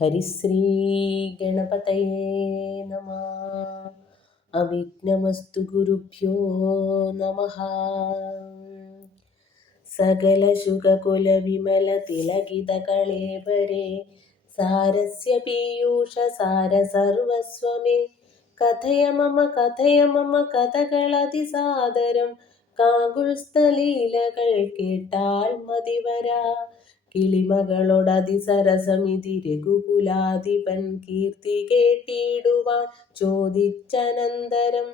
ഹരിശ്രീ ഗണപതയേ നമ. അവിഘ്നമസ്തു ഗുരുഭ്യോ നമഃ. സകല ശുഗകുല വിമല തിലകിത കളേബരേ സാരസ്യ പീയൂഷ സാര സർവസ്വമേ. കഥയ മമ കഥകളതിസാദരം കാകുൽസ്ഥലീലകൾ കേട്ടാൽ മതിവരാ. കിളിമകളോടതിസരസമിതി രഘുകുലാധിപൻ കീർത്തി കേട്ടിടുവാൻ ചോദിച്ചനന്തരം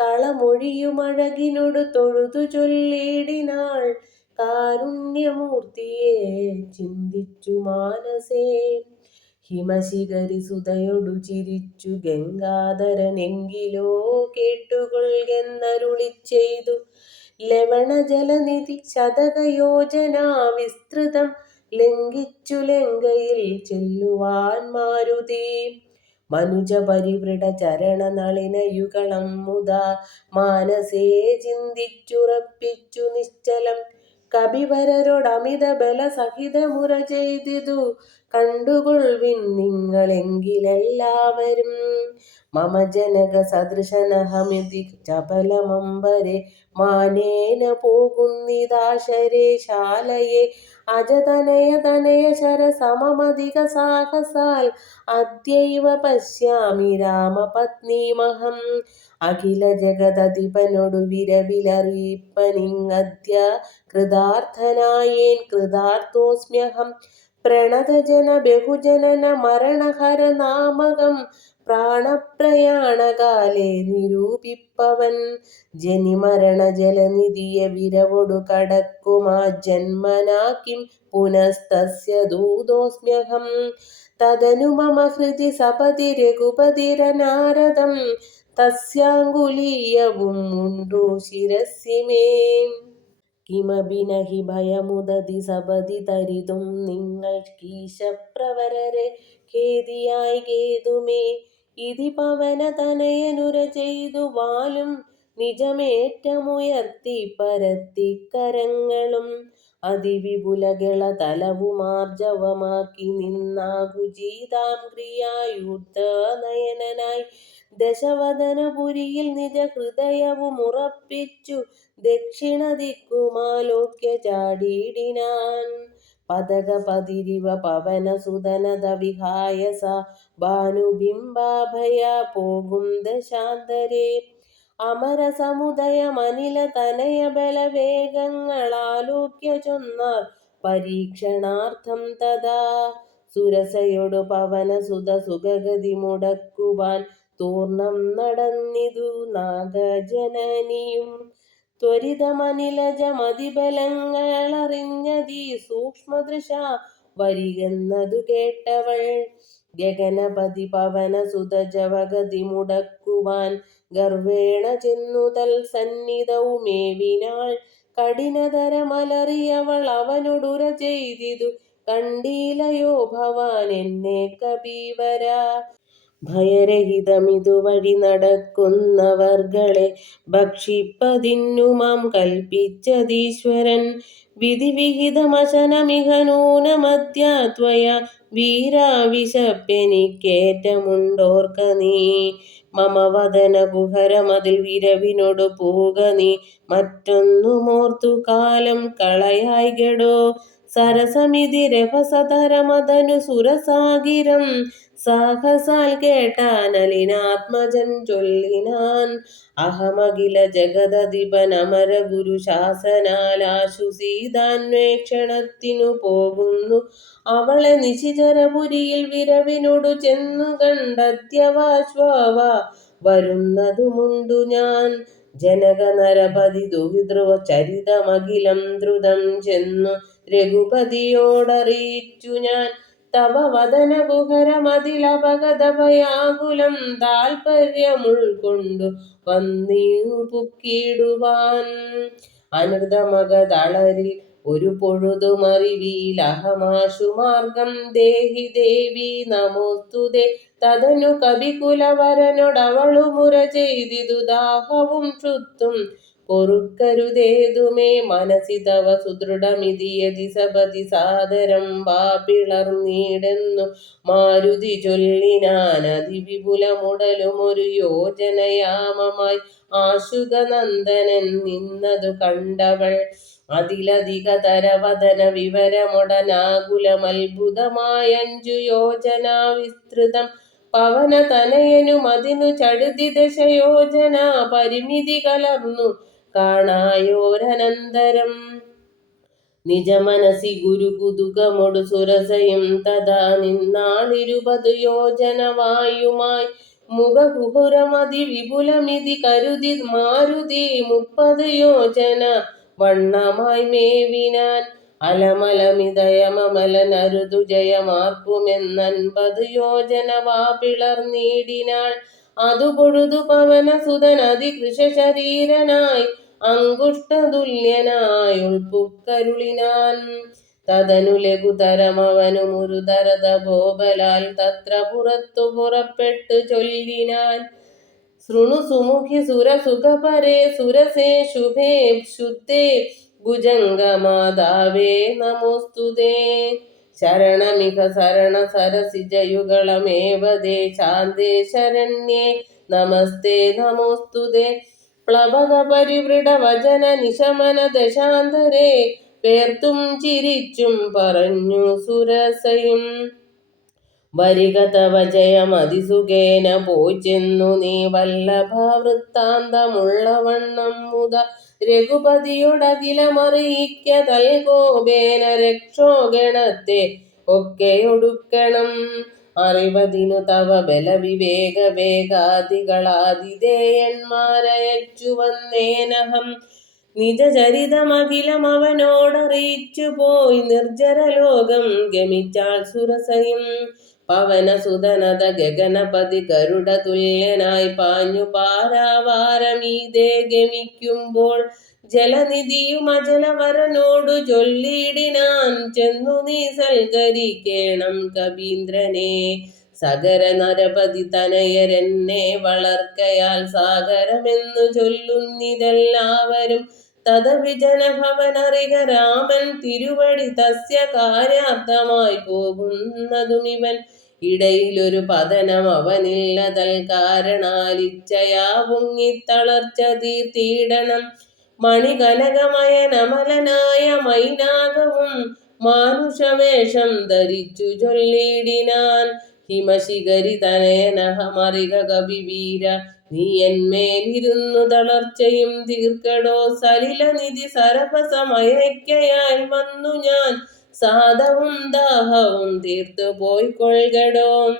കളമൊഴിയുമഴകിനോട് തൊഴുതു ചൊല്ലിടിനാൾ കാരുണ്യമൂർത്തിയെ ചിന്തിച്ചു മാനസേ. ഹിമശിഖരി സുതയൊടു ചിരിച്ചു ഗംഗാധരനെങ്കിലോ കേട്ടുകൊള്ളുന്നരുളി ചെയ്തു. ലവണജലനിധി ശതകയോജനാ വിസ്തൃതം ലംഘിച്ചു ലങ്കയിൽ ചെല്ലുവാൻ മാരുതി. മനുജ പരിവൃഢ ചരണ നളിനയുഗളം മുതാ മാനസേ ചിന്തിച്ചുറപ്പിച്ചു നിശ്ചലം. കപിവരരോടമിത ബല സഹിതമുര ചെയ്തിതു കണ്ടുകൊള്ളുവിൻ നിങ്ങളെങ്കിലെല്ലാവരും. മമ ജനക സദൃശനഹമിതി ചപലമംബരെ മാനേന പോകുന്നിതാശരേ ശാലയെ. അജതനയ ശരസമധിക സാഹസാൽ അദ്യൈവ പശ്യാമി രാമപത്നീമഹം. അഖില ജഗദധിപനൊടു വിരവിലറിയിപ്പനിങ്ങദ്യ കൃതാർത്ഥനായേൻ കൃതാർത്ഥോസ്മ്യഹം. പ്രണതജന ബഹുജനന മരണഹര നാമകം പ്രാണപ്രയാണകാലേ നിരൂപിപ്പവൻ. ജനിമരണ ജലനിധിയെ വിരവൊടു കടക്കുമാ ജന്മനാ കിം പുനസ്തസ്യ ദൂതോസ്മ്യഹം. തദനു മമ ഹൃദി സപതി രഘുപതിരനാരദം തസ്യാങ്കുലീയവും ഉണ്ടു ശിരസി മേ. കിമപി നഹി ഭയമുദതി സപതി തരിതും നിങ്ങൾ കീശപ്രവരരെ ഖേദിയായി ഖേതുമേ. ഇതി പവനതനയനുര ചെയ്തു വാലും നിജമേറ്റമുയർത്തി പരത്തിക്കരങ്ങളും അതിവിപുലഗള തലവുമാർജവമാക്കി നിന്നാകുചീതാംഗ്രിയായൂർധനയനായി ദശവദനപുരിയിൽ നിജ ഹൃദയവുമുറപ്പിച്ചു ദക്ഷിണദിക്കുമാലോക്യ ചാടിയിടിനാൻ. പതകപതിരിവ പവനസുതനത വിഹായ സ ഭാനുബിംബാഭയ പോകും ദശാന്തരേ. അമരസമുദയമനില തനയ ബലവേഗങ്ങളാലോക്യ ചൊന്നാർ പരീക്ഷണാർത്ഥം തഥാ. സുരസയൊടു പവനസുത സുഗഗതി മുടക്കുവാൻ തൂർണം നടന്നിതു നാഗജനനിയും. ത്വരിതമനിലജമതിബലങ്ങളറിഞ്ഞതീ സൂക്ഷ്മദൃശാ വരികെന്നതു കേട്ടവൾ. ഗഗനപതി പവനസുത ജവഗതി മുടക്കുവാൻ ഗർവേണ ചെന്നു തൽസന്നിധൗ മേവിനാൾ. കഠിനതരമലറിയവൾ അവനോടുര ചെയ്തിതു കണ്ടീലയോ ഭവാൻ എന്നെ കപീവരാ. ഭയരഹിതമിതുവഴി നടക്കുന്നവർകളെ ഭക്ഷിപ്പതിന്നു മാം കൽപ്പിച്ചതീശ്വരൻ. വിധിവിഹിതമശനമിഹ നൂനമദ്യ ത്വയാ വീരാ വിശപ്പെനിക്കേറ്റമുണ്ടോർക്ക നീ. മമ വദന കുഹരമതിൽ വിരവിനൊടു പൂക നീ മറ്റൊന്നുമോർത്തു കാലം കളയായ്കടോ. സരസമിതി രഭസതരമതനു സുരസാഗിരം സാഹസാൽ കേട്ടാനലിനാത്മജൻ ചൊല്ലിനാൻ. അഹമഖില ജഗദധിപനമര ഗുരു ശാസനാലാശു സീതാന്വേഷണത്തിനു പോകുന്നു അവളെ നിശിചരപുരിയിൽ വിരവിനൊടു ചെന്നു കണ്ടദ്യവാശ്വാവ വരുന്നതുമുണ്ടു ഞാൻ. ജനക നരപതി ദുഹിതൃവ ചരിതമഖിലം ദ്രുതം ചെന്നു രഘുപതിയോടറിയിച്ചു ഞാൻ. തവ വദന കുഹരമതിലപഗതഭയാകുലം താൽപര്യമുൾക്കൊണ്ടു വന്നീഹു പുക്കിടുവാൻ. അനൃതമഗതളരിൽ ഒരു പൊഴുതുമറിവീലഹമാശു മാർഗം ദേഹി ദേവി നമോസ്തുതേ. തദനു കപികുലവരനോടവളുമുര ചെയ്തിതു ദാഹവും ക്ഷുത്തും പൊറുക്കരുതേതുമേ മനസി തവ സുദൃഢമിതിയതി സപതി സാദരം വാ പിളർന്നീടെന്നു മാരുതി ചൊല്ലിനാൻ. അതിവിപുലമുടലുമൊരു യോജനയാമമായി ആശുകനന്ദനൻ നിന്നതു കണ്ടവൾ അതിലധികതരവദന വിവരമൊടനാകുലമത്ഭുതമായഞ്ചു യോജനാ വിസ്തൃതം പവനതനയനുമതിനു ചടുതി ദശയോജന പരിമിതി കലർന്നു കാണായോരനന്തരം. നിജമനസി ഗുരുകുതുകമൊടു സുരസയും തഥാ നിന്നാളിരുപതു യോജന വായുമായി മുഖകുഹുരമതി വിപുലമിതി കരുതി മാരുതി 30 യോജന വണ്ണമായി മേവിനാൻ. അലമലമിതയമമലനരുതു ജയമാർക്കുമെന്നൻപത് യോജന വാ പിളർന്നീടിനാൾ. അതു പൊഴുതു പവനസുതൻ അതികൃശരീരനായി അങ്കുഷ്ടതുല്യനായുൾപ്പുക്കരുളിനാൻ. തദനു ലഘുതരമവനുമൊരു തരതപോബലാൽ തത്ര പുറത്തു പുറപ്പെട്ടു ചൊല്ലിനാൻ. ശൃണു സുമുഖി സുരസുഖപരേ സുരസേ ശുഭേ ശുദ്ധേ ഭുജംഗമാതാവേ നമോസ്തുതേ. ശരണമിഹ ശരണ സരസിജയുഗളമേവ ശാന്തേ ശരണ്യേ നമസ്തേ നമോസ്തുതേ. പ്ലവക പരിവൃഢ വചന നിശമന ദശാന്തരേ പേർത്തും ചിരിച്ചും പറഞ്ഞു സുരസയും. വരിക തവ ജയമതിസുഖേന പോയി ചെന്നു നീ വല്ലഭ വൃത്താന്തമുള്ളവണ്ണം മുത രഘുപതിയൊടകിലമറിയിക്ക തൽകോപേന രക്ഷോഗണത്തെ ഒക്കെയൊടുക്കണം. അറിവതിനു തവ ബലവിവേക വേഗാദികളാതിഥേയന്മാരയച്ചു വന്നേനഹം. നിജചരിതമഖിലമവനോടറിയിച്ചു പോയി നിർജ്ജരലോകം ഗമിച്ചാൾ സുരസയും. പവനസുതനത ഗഗനപതി ഗരുഡതുല്യനായി പാഞ്ഞു പാരാവാരമീതേ ഗമിക്കുമ്പോൾ ജലനിധിയുമജലവരനോടു ചൊല്ലിയിടിനാൻ. ചെന്നു നീ സൽക്കരിക്കേണം കവീന്ദ്രനെ സഗര നരപതി തനയരെന്നെ വളർക്കയാൽ സാഗരമെന്നു ചൊല്ലുന്നിതെല്ലാവരും. തദവിജനഭവനറിക രാമൻ തിരുവടി തസ്യ കാര്യാർത്ഥമായി പോകുന്നതുമിവൻ. ഇടയിലൊരു പതനം അവനില്ലതൽ കാരണാലിച്ഛയാ പൊങ്ങിത്തളർച്ച തീർത്തിയിടണം. മണികനകമയനമലനായ മൈനാകവും മാനുഷവേഷം ധരിച്ചു ചൊല്ലിയിടിനാൻ. ഹിമശിഖരി തനയനഹമറിക കവിവീര നീ എന്മേലിരുന്നു തളർച്ചയും തീർക്കടോ. സലിലനിധി സരഭസമയക്കയാൽ വന്നു ഞാൻ സാധവും ദാഹവും തീർത്തു പോയിക്കൊള്ളുകടോ.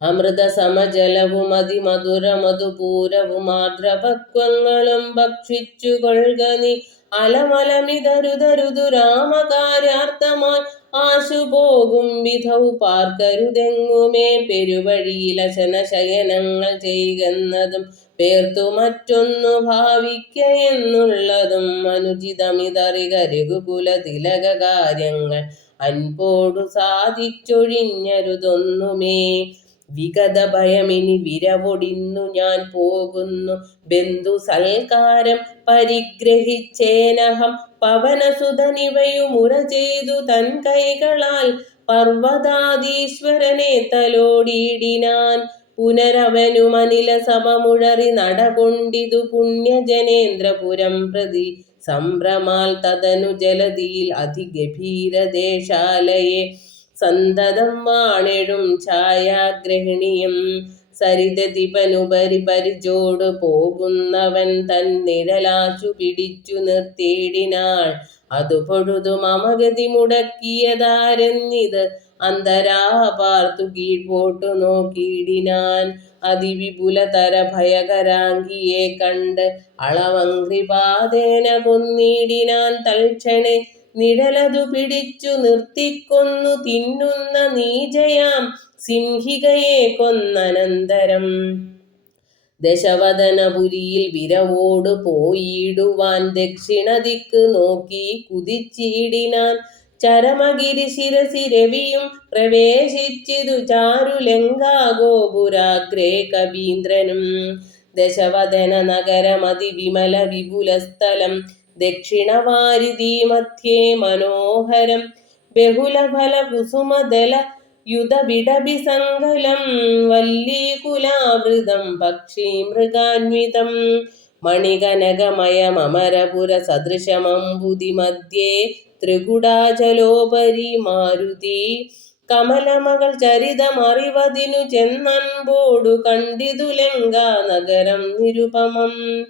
അമൃത സമജലവും അതിമധുരമധുപൂരവും ആർദ്രപക്വങ്ങളും ഭക്ഷിച്ചു കൊള്ളുക നീ. അലമലമിതരുതരുതു രാമകാര്യാർത്ഥമായി ആശു പോകും വിധൗ പാർക്കരുതെങ്ങുമേ. പെരുവഴിയിലശന ശയനങ്ങൾ ചെയ്യുന്നതും പേർത്തു മറ്റൊന്നു ഭാവിക്കയെന്നുള്ളതും അനുചിതമിതറിക രഘുകുല തിലക കാര്യങ്ങൾ അൻപോടു സാധിച്ചൊഴിഞ്ഞരുതൊന്നുമേ. വിഗത ഭയമിനി വിരവൊടിന്നു ഞാൻ പോകുന്നു ബന്ധു സൽക്കാരം പരിഗ്രഹിച്ചേനഹം. പവനസുതനിവയുമുര ചെയ്തു തൻ കൈകളാൽ പർവ്വതാധീശ്വരനെ തലോടിയിടിനാൻ. പുനരവനുമനില സമമുഴറി നടകൊണ്ടിതു പുണ്യജനേന്ദ്രപുരം പ്രതി സംഭ്രമാൽ. തദനു ജലധിയിൽ അതിഗഭീരദേശാലയെ സന്തതം വാണെഴും ഛായാഗ്രഹിണിയും. സരിതതിപനുപരി പരിചോടു പോകുന്നവൻ തൻ നിഴലാശു പിടിച്ചു നിർത്തിയിടിനാൾ. അതു പൊഴുതു മമഗതി മുടക്കിയതാരെന്നിത് അന്തരാ പാർത്തു കീഴ്പോട്ടു നോക്കിയിടിനാൻ. അതിവിപുലതര ഭയകരാംഗിയെ കണ്ട് അളവംഘ്രിപാദേന കൊന്നിടിനാൻ തൽക്ഷണേ. നിഴലതു പിടിച്ചു നിർത്തിക്കൊന്നു തിന്നുന്ന നീചയാം സിംഹികയെ കൊന്നനന്തരം. ദശവദനപുരിയിൽ വിരവോടു പോയിടുവാൻ ദക്ഷിണദിക്ക് നോക്കി കുതിച്ചിടിനാൻ. ചരമഗിരി ശിരസി രവിയും പ്രവേശിച്ചിതു ചാരുലങ്കാഗോപുരാഗ്രേ കവീന്ദ്രനും. ദശവദന നഗരമതിവിമല വിപുലസ്ഥലം ദക്ഷിണവാരിധി മധ്യേ മനോഹരം ബഹുലഫല കുസുമദല യുധവിടഭിസങ്കലം വല്ലീകുലാവൃതം പക്ഷീമൃഗാന്വിതം മണികനകമയമരപുര സദൃശമംബുധി മധ്യേ ത്രികുടാചലോപരി മാരുതി കമലമകൾ ചരിതമറിവതിനു ചെന്നൻപോടു കണ്ടിതു ലങ്കാ നഗരം നിരുപമം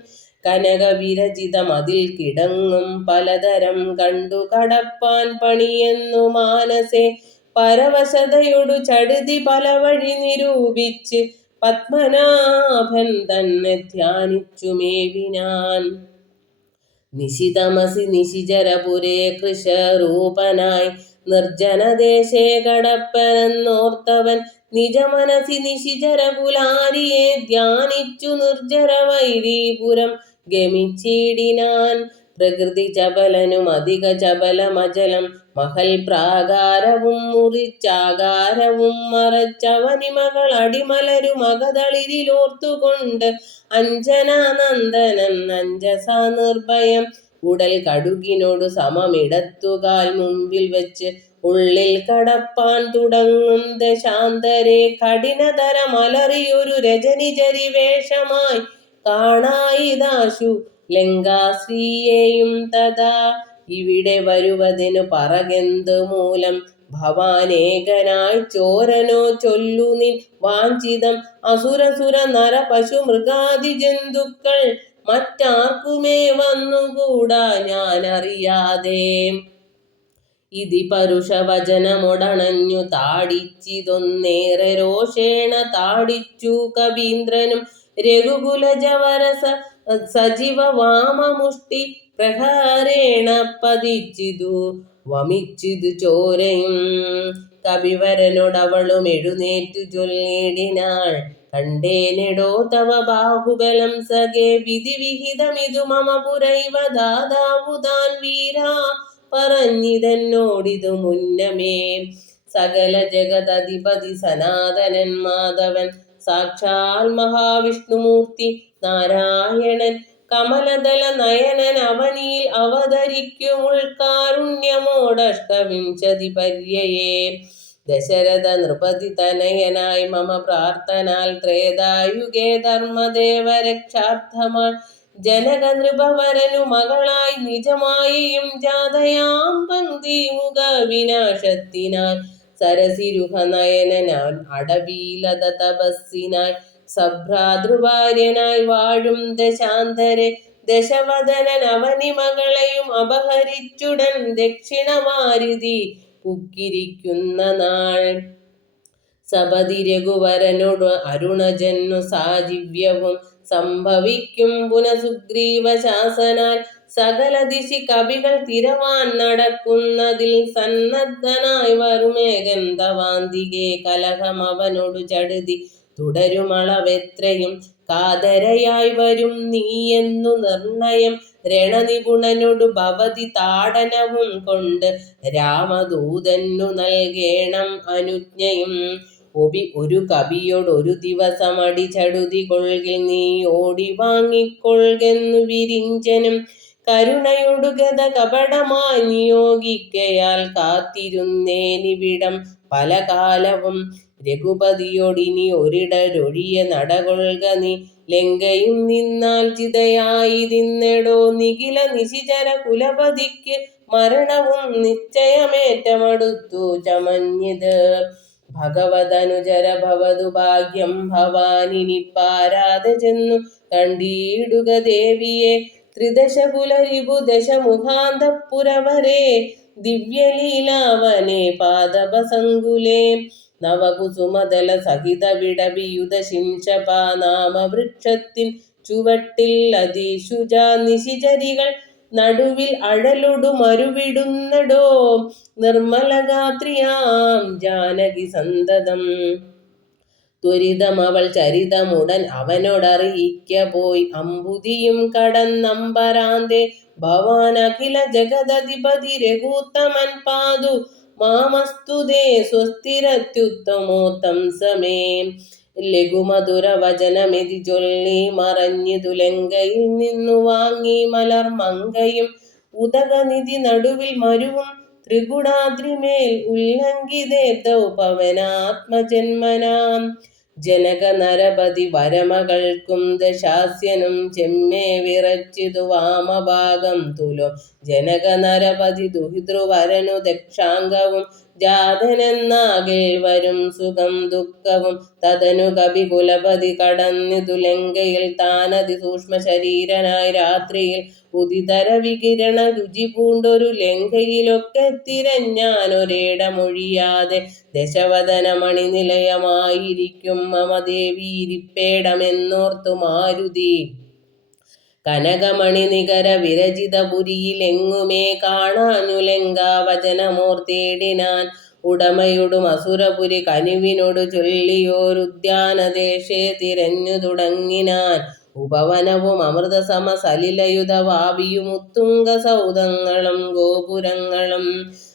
കനകവിരചിതമതിൽ കിടങ്ങും പലതരം കണ്ടു കടപ്പാൻ പണിയെന്നു മാനസേ പരവശതയൊടു ചടുതി പല വഴി നിരൂപിച്ച് പത്മനാഭൻ തന്നെ ധ്യാനിച്ചു മേവിനാൻ നിശിതമസി നിശിചരപുരേ കൃശരൂപനായി നിർജ്ജനദേശേ കടപ്പനെന്നോർത്തവൻ നിജമനസി നിശിചരകുലാരിയെ ധ്യാനിച്ചു നിർജ്ജര വൈരീപുരം ഗമിച്ചിടിനാൻ പ്രകൃതി ചപലനും അധിക ചപലമചലം മഹൽ പ്രാകാരവും മുറിച്ചാകാരവും മറച്ചവനിമകൾ അടിമലരു മകതളിരിലോർത്തുകൊണ്ട് അഞ്ജനാനന്ദനൻ അഞ്ജസാ നിർഭയം ഉടൽ കടുകിനോടു സമമിടത്തുകാൽ മുമ്പിൽ വെച്ച് ഉള്ളിൽ കടപ്പാൻ തുടങ്ങും ദശാന്തരെ കഠിനതരമലറിയൊരു രജനിചരി വേഷമായി കാണായിദാശു ലങ്കാശ്രീയെയും തഥാ ഇവിടെ വരുവതിനു പറകെന്തു മൂലം ഭവാനേകനായി ചോരനോ ചൊല്ലു നിൻ വാഞ്ചിതം അസുരസുര നര പശു മൃഗാദി ജന്തുക്കൾ മറ്റാർക്കുമേ വന്നുകൂടാ ഞാനറിയാതെ ഇതി പരുഷവചനമൊടണഞ്ഞു താടിച്ചിതൊന്നേറെ രോഷേണ താടിച്ചു കവീന്ദ്രനും രഘുകുലജവരസ സജീവ വാമമുഷ്ടി പ്രഹാരേണ പതിച്ചിതു വമിച്ചിതു ചോരയും കവിവരനോടവളും എഴുന്നേറ്റു ചൊല്ലിടിനാൾ കണ്ടേനെടോ തവ ബാഹുബലം സഖേ വിധിവിഹിതമിതു മമ പുരൈവ ദാതാവുതാൻ വീരാ പറഞ്ഞിതെന്നോടിതു മുന്നമേ സകല ജഗദധിപതി സനാതനൻ മാധവൻ സാക്ഷാൽ മഹാവിഷ്ണുമൂർത്തി നാരായണൻ കമലദല നയനൻ അവനിയിൽ അവതരിക്കും ഉൾക്കാരുണ്യമോടഷ്ടവിംശതി പര്യയേ ദശരഥ നൃപതി തനയനായി മമ പ്രാർത്ഥനാൽ ത്രേതായുഗേ ധർമ്മദേവരക്ഷാർത്ഥമായി ജനക നൃപവരനു മകളായി നിജമായയും ജാതയാം പങ്ക്തി മുഖ വിനാശത്തിനാൽ സരസിരുഹനയനാൻ അടവീലത തപസ്സിനായി സഭ്രാതൃഭാര്യനായി വാഴും ദശാന്തരെ ദശവദനൻ അവനി മകളെയും അപഹരിച്ചുടൻ ദക്ഷിണവാരിധി പുക്കിരിക്കുന്ന നാൾ സപതി രഘുവരനോട് അരുണജന്നു സാജീവ്യവും സംഭവിക്കും പുനസുഗ്രീവ ശാസനാൽ സകല ദിശി കവികൾ തിരവാൻ നടക്കുന്നതിൽ സന്നദ്ധനായി വരുമേകന്തവാന്തികെ കലഹം അവനോടു ചടുതി തുടരുമളവെത്രയും കാതരയായി വരും നീയെന്നു നിർണയം രണനിപുണനോടു ഭവതി താടനവും കൊണ്ട് രാമദൂതന്നു നൽകേണം അനുജ്ഞയും ഒരു കവിയോടൊരു ദിവസം അടിചടുതി കൊൾകിൽ നീ ഓടി വാങ്ങിക്കൊൾകെന്നു വിരിഞ്ചനും കരുണയൊടു ഗത കപടമായി നിയോഗിക്കയാൽ കാത്തിരുന്നേനിവിടം പല കാലവും രഘുപതിയോടിനി ഒരിടരൊഴിയ നടകൊൾക നീ ലങ്കയും നിന്നാൽ ചിതയായി തിന്നെടോ നിഖില നിശിചര കുലപതിക്ക് മരണവും നിശ്ചയമേറ്റമടുത്തു ചമഞ്ഞിത് ഭഗവതനുചര ഭവതു ഭാഗ്യം ഭവാനിനി പാരാതെ ചെന്നു കണ്ടീടുക ദേവിയെ ത്രിദശകുലരിപു ദശമുഖാന്തപുരവരെ ദിവ്യലീലാവനെ പാദപസങ്കുലേ നവകുസുമദല സഹിത വിടവിയുധ ശിംശപാ നാമവൃക്ഷത്തിൻ ചുവട്ടിൽ അതിശുച നിശിചരികൾ നടുവിൽ അഴലൊടു മരുവിടുന്നടോ നിർമ്മലഗാത്രിയാം ജാനകി സന്തതം ത്വരിതമവൾ ചരിതമുടൻ അവനോടറിയിക്ക പോയി അമ്പുതിയും കടന്നമ്പരാന്തെ ഭവാൻ അഖില ജഗദധിപതി രഘുത്തമൻ പാതു മാമസ്തുതേ സ്വസ്തിരത്യുത്തമോത്തം സമേ ലഘുമധുര വചനമെതി ചൊല്ലി മറഞ്ഞിതു ലങ്കയിൽ നിന്നു വാങ്ങി മലർമങ്കയും ഉദകനിധി നടുവിൽ മരുവും ത്രികുടാദ്രിമേൽ ഉല്ലംഘിതേബ്ദൗ പവനാത്മജന്മനാം ജനക നരപതി വരമകൾക്കും ദശാസ്യനും ചെമ്മേ വിറച്ചിതു വാമഭാഗം തുലോ ജനക നരപതി ദുഹിതൃവരനു ദക്ഷാംഗവും ജാതനെന്നാകിൽ വരും സുഖം ദുഃഖവും തതനു കവി കുലപതി കടന്നിതു ലങ്കയിൽ താനതി സൂക്ഷ്മ ശരീരനായി രാത്രിയിൽ ഉദിതര വികിരണ രുചി പൂണ്ടൊരു ലങ്കയിലൊക്കെ തിരഞ്ഞാനൊരിടമൊഴിയാതെ ദശവദന മണിനിലയമായിരിക്കും മമ ദേവി ഇരിപ്പേടമെന്നോർത്തു മാരുതി കനകമണി നികര വിരചിതപുരിയിലെങ്ങുമേ കാണാഞ്ഞു ലങ്കാവചനമോർത്തേടിനാൻ ഉടമയൊടും അസുരപുരി കനിവിനോട് ചൊല്ലിയോരുദ്യാനദേശേ തിരഞ്ഞു തുടങ്ങിനാൻ ഉപവനവും അമൃതസമ സലിലയുധവാവിയും ഉത്തുംഗ സൗധങ്ങളും ഗോപുരങ്ങളും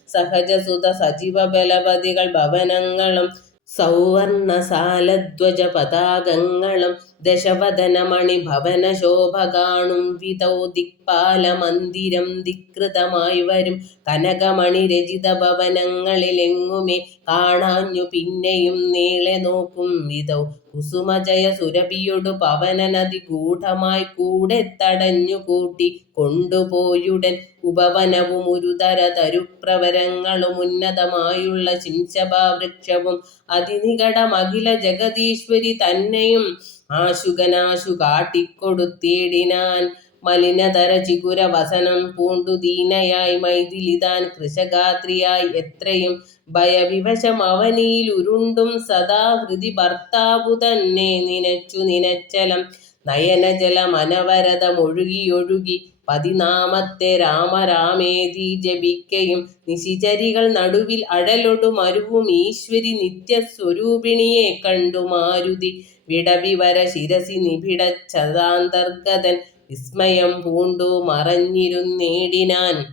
സഹജസുത സജീവ ബലപതികൾ ഭവനങ്ങളും സൗവർണസാലധ്വജ പതാകങ്ങളും ദശവദനമണി ഭവന ശോഭ കാണും വിധൗ ദിക്പാല മന്ദിരം ധികൃതമായി വരും കനകമണി രചിത ഭവനങ്ങളിലെങ്ങുമേ കാണാഞ്ഞു പിന്നെയും നീളെ നോക്കും വിധൗ കുസുമജയ സുരഭിയൊടു പവനനദി ഗൂഢമായി കൂടെ തടഞ്ഞു കൂട്ടി കൊണ്ടുപോയുടൻ ഉപവനവും ഒരുതര തരുപ്രവരങ്ങളും ഉന്നതമായുള്ള ശിംശഭാവൃക്ഷവും അതിനികടമഖില ജഗദീശ്വരി തന്നെയും ആശുകനാശു കാട്ടിക്കൊടുത്തേടിനാൻ മലിനതര ചിഗുര വസനം പൂണ്ടു ദീനയായി മൈഥിലിതാൻ കൃശഗാത്രിയായി എത്രയും ഭയവിവശം അവനിയിൽ ഉരുണ്ടും സദാ ഹൃദി ഭർത്താവു തന്നെ നിനച്ചു നിനച്ചലം നയനജലമനവരതമൊഴുകിയൊഴുകി പതിനാമത്തെ രാമരാമേതി ജപിക്കയും നിശിചരികൾ നടുവിൽ അഴലൊടു മരുവും ഈശ്വരി നിത്യസ്വരൂപിണിയെ കണ്ടു മാരുതി വിടവിവര ശിരസി നിബിഡച്ചതാന്തർഗതൻ വിസ്മയം പൂണ്ടു മറഞ്ഞിരുന്നേടിനാൻ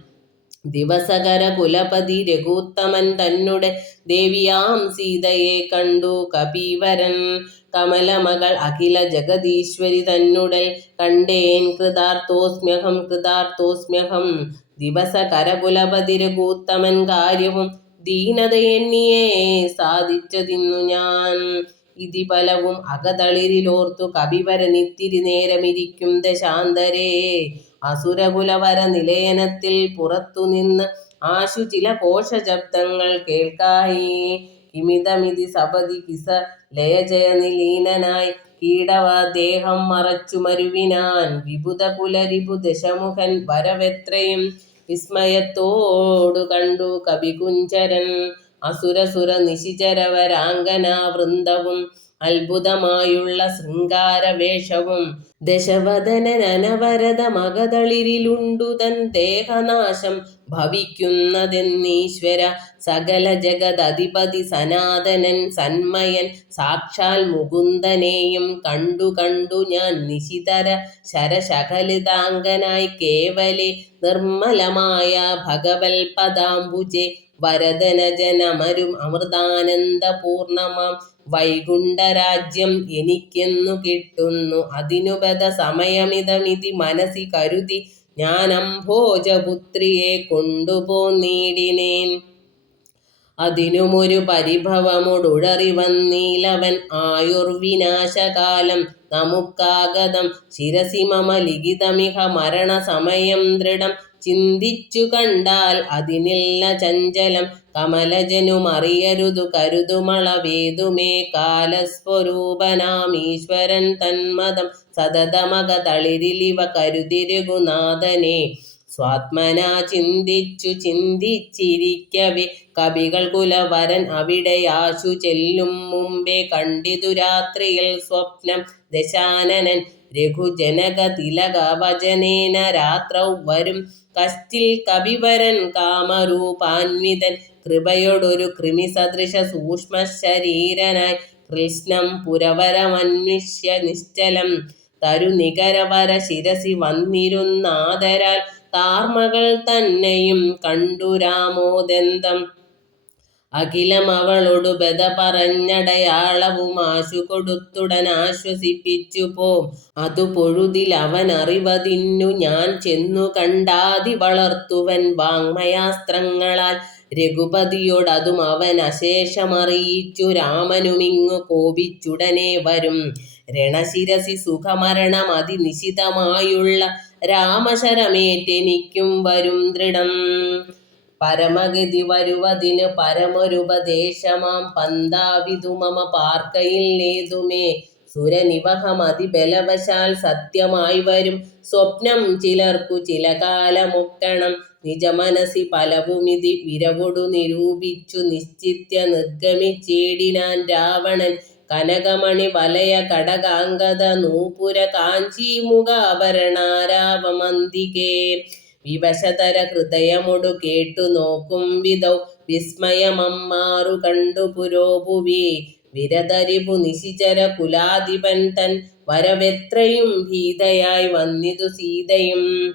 ദിവസകര കുലപതി രഘുത്തമൻ തന്നെ ദേവിയാം സീതയെ കണ്ടു കപീവരൻ കമലമകൾ അഖില ജഗദീശ്വരി തന്നുടൽ കണ്ടേൻ കൃതാർത്ഥോസ്മ്യഹം കൃതാർത്ഥോസ്മ്യഹം ദിവസകര കുലപതി രഘുത്തമൻ കാര്യവും ദീനതയെന്നിയേ സാധിച്ചതിന്നു ഞാൻ ഇതി ഫലവും അകതളിരിലോർത്തു കപിവരനിത്തിരി നേരമിരിക്കും ദശാന്തരേ അസുരകുലവര നിലയനത്തിൽ പുറത്തുനിന്ന് ആശു ചില കോശശബ്ദങ്ങൾ കേൾക്കായി കിമിതമിതി സപതി കിസ ലയജയനിലീനനായി കീടവാദേഹം മറച്ചു മരുവിനാൻ വിബുധകുലരിപു ദശമുഖൻ വരവെത്രയും വിസ്മയത്തോടു കണ്ടു കപികുഞ്ചരൻ അസുരസുര നിശിചരവരാംഗനാ വൃന്ദവും അത്ഭുതമായുള്ള ശൃംഗാരവേഷവും ദശവദനനവരത മകതളിരിലുണ്ടു തൻ ദേഹനാശം ഭവിക്കുന്നതെന്നീശ്വര സകല ജഗദധിപതി സനാതനൻ സന്മയൻ സാക്ഷാൽ മുകുന്ദനെയും കണ്ടു കണ്ടു ഞാൻ നിശിതര ശരശകലിതാംഗനായി കേവലെ നിർമ്മലമായ ഭഗവൽ പദാംബുജെ വരദനജനമരും അമൃതാനന്ദപൂർണമാം വൈകുണ്ഠരാജ്യം എനിക്കെന്നു കിട്ടുന്നു അതിനുബദ സമയമിതമിതി മനസ്സി കരുതി ഞാൻ അംഭോജപുത്രിയെ കൊണ്ടുപോന്നീടിനേൻ അതിനുമൊരു പരിഭവമൊടുഴറി വന്നീലവൻ ആയുർവിനാശകാലം നമുക്കാഗതം ശിരസി മമ ലിഖിതമിഹ മരണസമയം ദൃഢം ചിന്തിച്ചു കണ്ടാൽ അതിനില്ല ചഞ്ചലം കമലജനുമറിയരുതു കരുതുമളവേതുമേ കാലസ്വരൂപനാമീശ്വരൻ തന്മതം സതതമക തളിരിലിവ കരുതിരുകുനാഥനെ സ്വാത്മനാ ചിന്തിച്ചു ചിന്തിച്ചിരിക്കവേ കവികൾ കുലവരൻ അവിടെയാശു ചെല്ലും മുമ്പേ കണ്ടിതു രാത്രിയിൽ സ്വപ്നം ദശാനനൻ രഘുജനക തിലക വചനേന രാത്രൗ വരും കശ്ചിൽ കവിവരൻ കാമരൂപാൻവിതൻ കൃപയൊടൊരു കൃമിസദൃശ സൂക്ഷ്മ ശരീരനായി കൃഷ്ണം പുരവരമന്വിഷ്യ നിശ്ചലം തരുനികരവര ശിരസി വന്നിരുന്നാദരാൽ താർമകൾ തന്നെയും കണ്ടു രാമോദന്തം അഖിലം അവളോടു ബത പറഞ്ഞടയാളവും ആശു കൊടുത്തുടൻ ആശ്വസിപ്പിച്ചു പോം. അതു പൊഴുതിൽ അവൻ അറിവതിന്നു ഞാൻ ചെന്നു കണ്ടാതി വളർത്തുവൻ വാങ്മയാസ്ത്രങ്ങളാൽ രഘുപതിയോടതും അവൻ അശേഷമറിയിച്ചു. രാമനുമിങ്ങു കോപിച്ചുടനെ വരും രണശിരസി സുഖമരണം അതിനിശിതമായുള്ള രാമശരമേറ്റെനിക്കും വരും ദൃഢം. പരമഗതി വരുവതിന് പരമൊരുപദേശമാം പന്താവിതു മമ പാർക്കയില്ലേതുമേ. സുരനിവഹമതിബലവശാൽ സത്യമായി വരും സ്വപ്നം ചിലർക്കു ചില കാലമൊക്കണം. നിജമനസി പലവുമിതി വിരവൊടു നിരൂപിച്ചു നിശ്ചിത്യ നിർഗമിച്ചേടിനാൻ രാവണൻ. കനകമണി വലയ കടകാംഗത നൂപുര കാഞ്ചീ മുഖാഭരണാരാവമന്തികേ. വിവശതര ഹൃദയമൊടു കേട്ടു നോക്കും വിധൗ വിസ്മയമമ്മാറു കണ്ടു പുരോഭുവി. വിരതരിപു നിശിചര കുലാധിപൻ തൻ വരവെത്രയും ഭീതയായി വന്നിതു സീതയും.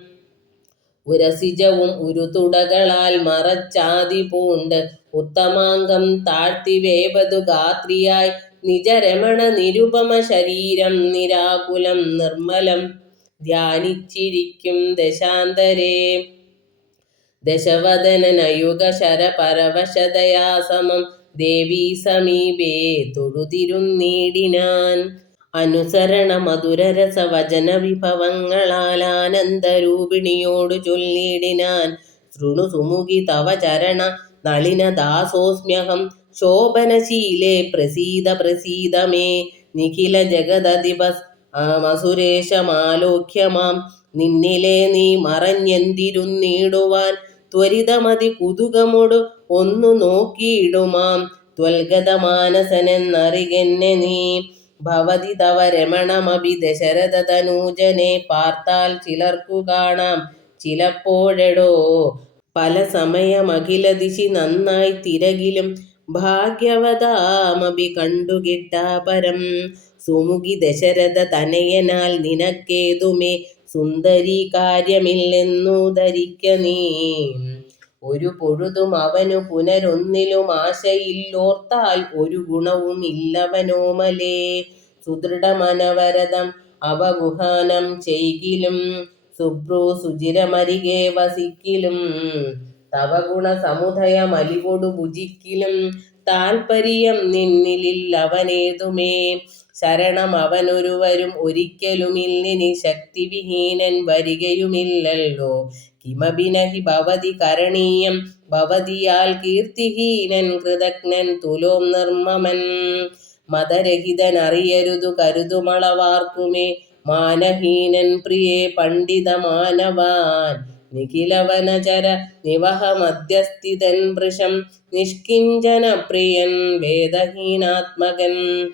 ഉരസിജവും ഉരുതുടകളാൽ മറച്ചാതി പൂണ്ട് ഉത്തമാംഗം താഴ്ത്തി വേപതു ഗാത്രിയായി. നിജരമണ നിരുപമ ശരീരം നിരാകുലം നിർമ്മലം ധ്യാനിച്ചിരിക്കും ദശാന്തരേ. ദശവദനനയുഗ ശരപരവശതയാ സമം ദേവീ സമീപേ തൊഴുതിരുന്നീടിനാൻ. അനുസരണ മധുരരസ വചന വിഭവങ്ങളാൽ ആനന്ദരൂപിണിയോടു ചൊല്ലിടിനാൻ. ശൃണു സുമുഖി തവ ചരണ നളിനദാസോസ്മ്യഹം ശോഭനശീലേ പ്രസീദ പ്രസീദ മേ. നിഖില ജഗദധിപ മസുരേശമാലോക്യമാം നിന്നിലെ നീ മറഞ്ഞെന്തിരുന്നിടുവാൻ. ത്വരിതമതി കുതുകമൊടു ഒന്നു നോക്കിയിടുമാം ത്വൽഗതമാനസനെന്നറികെന്നെ നീ. ഭവതി തവ രമണമഭി ദശരഥ തനൂജനെ പാർത്താൽ ചിലർക്കു കാണാം ചിലപ്പോഴെടോ. പല സമയമഖിലദിശി നന്നായി തിരകിലും ഭാഗ്യവതാമഭി കണ്ടുകിട്ടാ പരം. സുമുഖി ദശരഥ തനയനാൽ നിനക്കേതുമേ സുന്ദരീ കാര്യമില്ലെന്നു ധരിക്ക നീ. ഒരു പൊഴുതും അവനു പുനരൊന്നിലും ആശയില്ലോർത്താൽ ഒരു ഗുണവും ഇല്ലവനോമലേ. സുദൃഢമനവരതം അവഗുഹാനം ചെയ്കിലും സുഭ്രൂ സുചിരമരികെ വസിക്കിലും. തവ ഗുണ സമുദയമലിവൊടു ഭുജിക്കിലും താൽപര്യം നിന്നിലില്ലവനേതുമേ. ശരണം അവനൊരുവരും ഒരിക്കലുമില്ലിനി ശക്തിവിഹീനൻ വരികയുമില്ലല്ലോ. കിമപി നഹി ഭവതി കരണീയം ഭവതിയാൽ കീർത്തിഹീനൻ കൃതഘ്നൻ തുലോം നിർമ്മമൻ. മതരഹിതൻ അറിയരുതു കരുതുമളവാർക്കുമേ മാനഹീനൻ പ്രിയേ പണ്ഡിത മാനവാൻ. നിഖിലവനചര നിവഹമധ്യസ്ഥിതൻ വൃഷം നിഷ്കിഞ്ചന പ്രിയൻ വേദഹീനാത്മകൻ.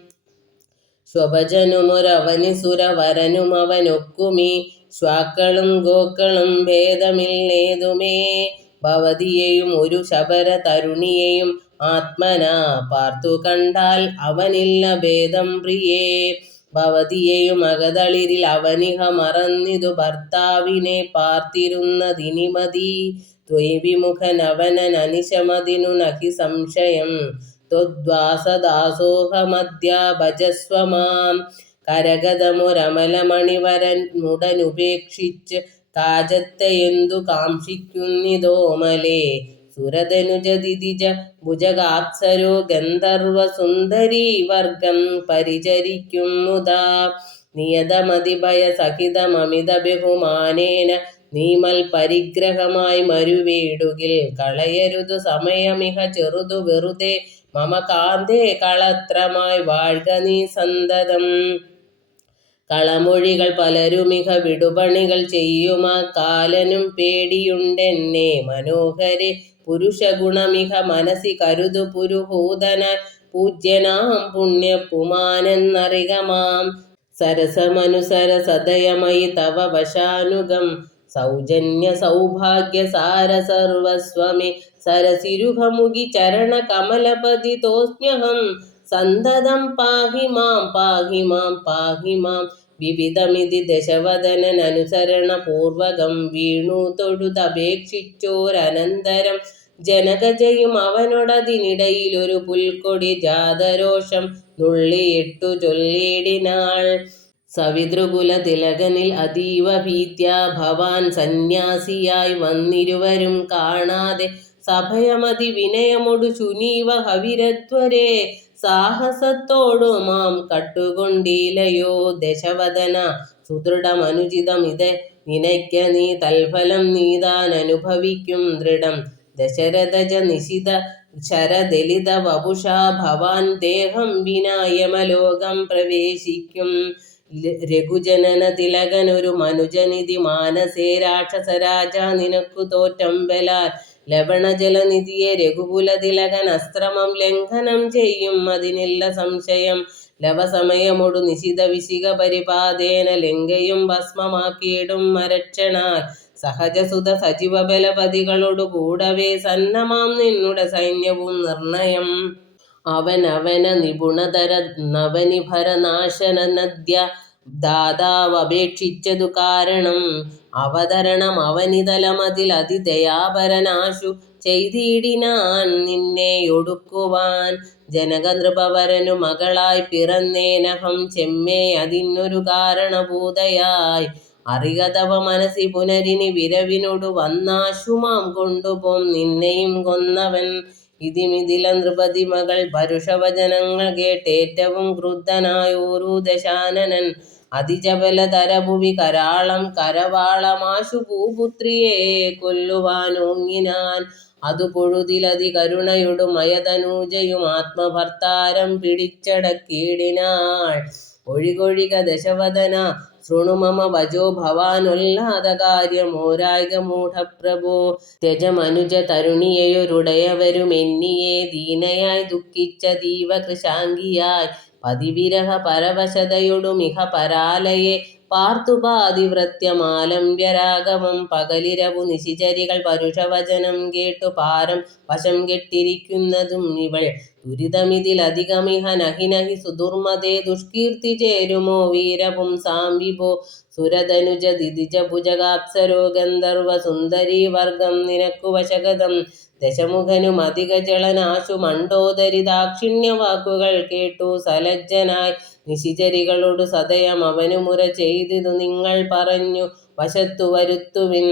സ്വഭജനുമൊരവനിസുരവരനുമവനൊക്കുമീ ശ്വാക്കളും ഗോക്കളും ഭേദമില്ലേതുമേ. ഭവതിയെയും ഒരു ശബര തരുണിയെയും ആത്മനാ പാർത്തു കണ്ടാൽ അവനില്ല ഭേദം പ്രിയേ. ഭവതിയെയും അകതളിരിൽ അവനിഹ മറന്നിതു ഭർത്താവിനെ പാർത്തിരുന്നതിനി മതി. ത്വയി വിമുഖനവനൻ അനിശമതിനു നഹി സംശയം. ത്വദ്വാസദാസോഹമദ്യാ ഭജസ്വ മാം. കരഗതമൊരമലമണിവരനുടനുപേക്ഷിച്ച് കാജത്തെയെന്തു കാക്ഷിക്കുന്നിതോമലേ. സുരതനുജദിതിജ ഭുജഗാപ്സരോ ഗന്ധർവ സുന്ദരീവർഗം പരിചരിക്കും മുദാ. നിയതമതിഭയ സഹിതമമിത ബഹുമാനേന നീമൽ പരിഗ്രഹമായി മരുവേടുകിൽ കളയരുതു സമയമിഹ ചെറുതു വെറുതെ. മമ കാന്തേ കളത്രമായി വാഴ്ക നീ സന്തതം. കളമൊഴികൾ പലരുമിഹ വിടുപണികൾ ചെയ്യുമാ കാലനും പേടിയുണ്ടെന്നെ മനോഹരെ. പുരുഷഗുണമിഹ മനസി കരുതു പുരുഹൂതനാൻ പൂജ്യനാം പുണ്യപുമാനെന്നറിക മാം. സരസമനുസര സദയമയി തവ വശാനുഗം സൗജന്യ സൗഭാഗ്യ സാര സർവസ്വമേ. സരസിരുഹമുഖി ചരണ കമലപതി തോസ്മ്യഹം സന്തതം പാഹി മാം പാഹി മാം പാഹി മാം. വിവിധമിതി ദശവദനൻ അനുസരണ പൂർവകം വീണു തൊഴുതപേക്ഷിച്ചോരനന്തരം ജനകജയും അവനോടതിനിടയിലൊരു പുൽക്കൊടി ജാതരോഷം നുള്ളിയിട്ടു ചൊല്ലിടിനാൾ. സവിതൃകുല തിലകനിൽ അതീവ ഭീത്യാ ഭവാൻ സന്യാസിയായി വന്നിരുവരും കാണാതെ സഭയമതി വിനയമൊടു ശുനീവ ഹവിരധ്വരേ സാഹസത്തോടു മാം കട്ടുകൊണ്ടീലയോ ദശവദന സുദൃഢമനുചിതമിത് നിനയ്ക്ക നീ തൽഫലം നീതാനനുഭവിക്കും ദൃഢം. ദശരഥജ നിശിത ശരദലിത വപുഷാ ഭവാൻ ദേഹം വിനാ യമലോകം പ്രവേശിക്കും. രഘുജനന തിലകനൊരു മനുജനിധി മാനസേ രാക്ഷസരാജ നിനക്കു തോറ്റമ്പലാൽ ലവണജലനിധിയെ രഘുകുല തിലകൻ അസ്ത്രമം ലംഘനം ചെയ്യും അതിനില്ല സംശയം. ലവസമയമൊടു നിശിത വിശിക പരിപാദേന ലങ്കയും ഭസ്മമാക്കിയിടും മരക്ഷണാൽ സഹജസുത സജീവ ബലപതികളോടു കൂടവേ സന്നമാം നിന്നുടെ സൈന്യവും നിർണയം. അവനവന നിപുണതര നവനിഭരനാശന നദ്യ ദാതാവപേക്ഷിച്ചതു കാരണം അവതരണം അവനിതലമതിൽ അതിദയാപരനാശു ചെയ്തിടിനാൻ നിന്നെയൊടുക്കുവാൻ. ജനകനൃപവരനു മകളായി പിറന്നേനഹം ചെമ്മേ അതിനൊരു കാരണഭൂതയായി അറിക തവ മനസി പുനരിനി വിരവിനൊടു വന്നാശുമാം കൊണ്ടുപോം നിന്നെയും കൊന്നവൻ. ഇതിമിഥില നൃപതി മകൾ പരുഷവചനങ്ങൾ കേട്ടേറ്റവും ക്രുദ്ധനായോരു ദശാനനൻ അതിജബലതരഭുവി കരാളം കരവാളമാശു ഭൂപുത്രിയെ കൊല്ലുവാനോങ്ങിനാൻ. അതു പൊഴുതിലതി കരുണയൊടു മയതനൂജയും ആത്മഭർത്താരം പിടിച്ചടക്കിയിടിനാൾ. ഒഴികൊഴിക ദശവദന ശൃണു മമ വചോ ഭവാനൊല്ലാത കാര്യമോരായ്ക മൂഢപ്രഭോ. ത്യജമനുജ തരുണിയയൊരുടയവരുമെന്നിയെ ദീനയായി ദുഃഖിച്ചതീവ കൃശാംഗിയായി പതിവിരഹ പരവശതയൊടു മിഹ പരാലയെ പാർത്തുപാതിവ്രത്യമാലംബ്യരാഘവം. പകലിരവു നിശിചരികൾ പരുഷവചനം കേട്ടു പാരം വശം കെട്ടിരിക്കുന്നതും ഇവൾ ദുരിതമിതിലധികമിഹ നഹി നഹി സുദുർമതേ ദുഷ്കീർത്തി ചേരുമോ വീരപുംസാം വിഭോ. സുരതനുജ ദിതിജ ഭുജഗാപ്സരോ ഗന്ധർവ സുന്ദരീ വർഗം നിനക്കു വശഗതം. ദശമുഖനുമധികജളനാശു മണ്ഡോദരി ദാക്ഷിണ്യവാക്കുകൾ കേട്ടു സലജ്ജനായി നിശിചരികളോടു സദയം അവനുമുര ചെയ്തിതു നിങ്ങൾ പറഞ്ഞു വശത്തു വരുത്തുവിൻ.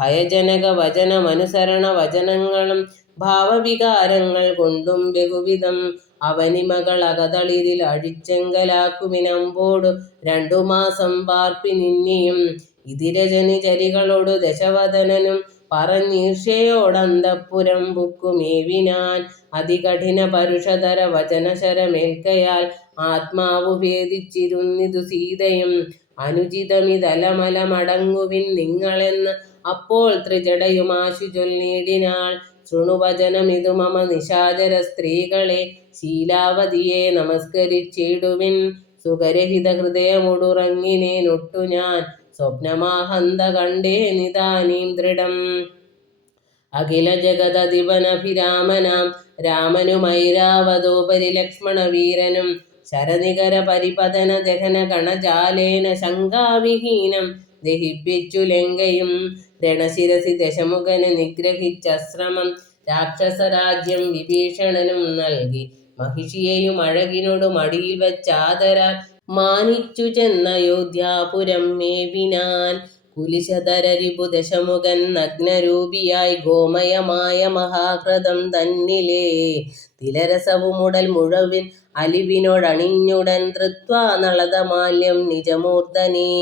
ഭയജനക വചനമനുസരണ വചനങ്ങളും ഭാവവികാരങ്ങൾ കൊണ്ടും ബഹുവിധം അവനിമകൾ അകതളിരിൽ അഴിച്ചെങ്കലാക്കുവിനമ്പോടു 2 മാസം പാർപ്പിനിന്നിയും. ഇതിരജനിചരികളോടു ദശവദനനും പറഞ്ഞീർഷ്യയോടന്തഃപുരം പുക്കുമേവിനാൻ. അതികഠിന പരുഷധര വചനശരമേൽക്കയാൽ ആത്മാവു ഭേദിച്ചിരുന്നിതു സീതയും. അനുചിതമിതലമലമടങ്ങുവിൻ നിങ്ങളെന്ന് അപ്പോൾ ത്രിജടയുമാശു ചൊല്ലിടിനാൾ. ശൃണുവചനമിതു മമ നിശാചര സ്ത്രീകളെ ശീലാവതിയെ നമസ്കരിച്ചിടുവിൻ. സുഖരഹിത ഹൃദയമൊടുറങ്ങിനേനൊട്ടു ഞാൻ സ്വപ്നമാഹന്ത കണ്ടേനിതാനീം ദൃഢം. അഖില ജഗദധിപനഭിരാമനാം രാമനുമൈരാവതോപരി ലക്ഷ്മണവീരനും ശരനികര പരിപതന ദഹന ഗണജാലേന ശങ്കാവിഹീനം ദഹിപ്പിച്ചു ലങ്കയും. രണശിരസി ദശമുഖന് നിഗ്രഹിച്ചശ്രമം രാക്ഷസരാജ്യം വിഭീഷണനും നൽകി. മഹിഷിയെയും അഴകിനോടു മടിയിൽ വച്ചാദരാൽ മാനിച്ചു ചെന്നയോധ്യാപുരം മേവിനാൻ. കുലിശധരരിപു ദശമുഖൻ നഗ്നരൂപിയായി ഗോമയമായ മഹാഹ്രദം തന്നിലേ തിലരസവുമുടൽ മുഴവിൻ അലിവിനോടണിഞ്ഞുടൻ ധൃത്വാ നളതമാല്യം നിജമൂർധനേ.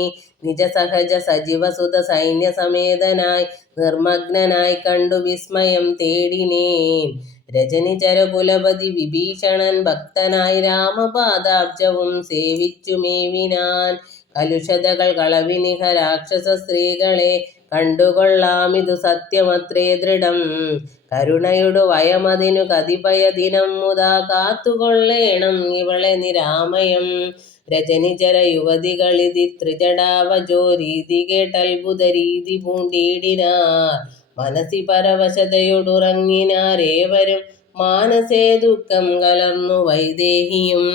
നിജസഹജ സജീവസുത സൈന്യസമേതനായി നിർമ്മഗ്നനായി കണ്ടു വിസ്മയം തേടിനേൻ. രജനിചരകുലപതി വിഭീഷണൻ ഭക്തനായി രാമപാദാബ്ജവും സേവിച്ചു മേവിനാൻ. കലുഷതകൾ കളവിനിഹ രാക്ഷസ സ്ത്രീകളെ കണ്ടുകൊള്ളാമിതു സത്യമത്രേ ദൃഢം. കരുണയൊടു വയമതിനു കതിപയ ദിനം മുതാ കാത്തുകൊള്ളേണം ഇവളെ നിരാമയം. രജനിചര യുവതികളിതി ത്രിജടാവജോ രീതി കേട്ടത്ഭുത രീതി പൂണ്ടിടിനാർ. മനസി പരവശതയൊടുറങ്ങിനാരേവരും മാനസേ ദുഃഖം കലർന്നു വൈദേഹിയും.